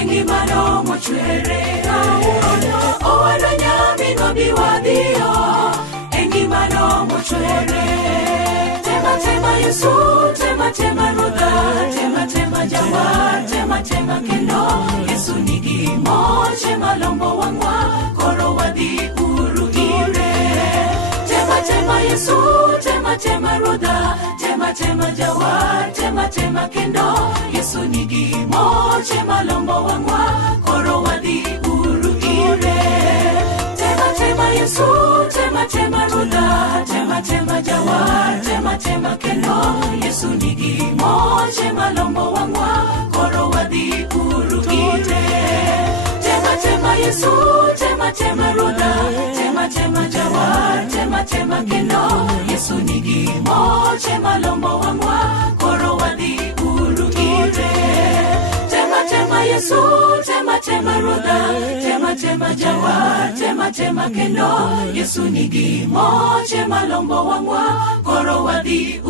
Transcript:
engimano mochwere owadanya minwa biwadio engimano mochwere tema Yesu tema Rudha tema Jawa tema kendo Yesu nigi moche malombo wangwa koro wadhi uru ire tema Yesu tema Rudha tema Jawa tema kendo Yesu nigi moche malombo wangwa koro wadhi uru ire tema Yesu tema Rudha tema Jawa tema kendo Yesu nigi moche malombo wangwa koro wadhi uru ire tema Yesu tema Rudha tema Jawa tema kendo Yesu nigi moche malombo wangwa koro wadhi uru ire tema Yesu tema Rudha tema Jawa tema kendo Yesu nigi moche malombo wangwa koro wadhi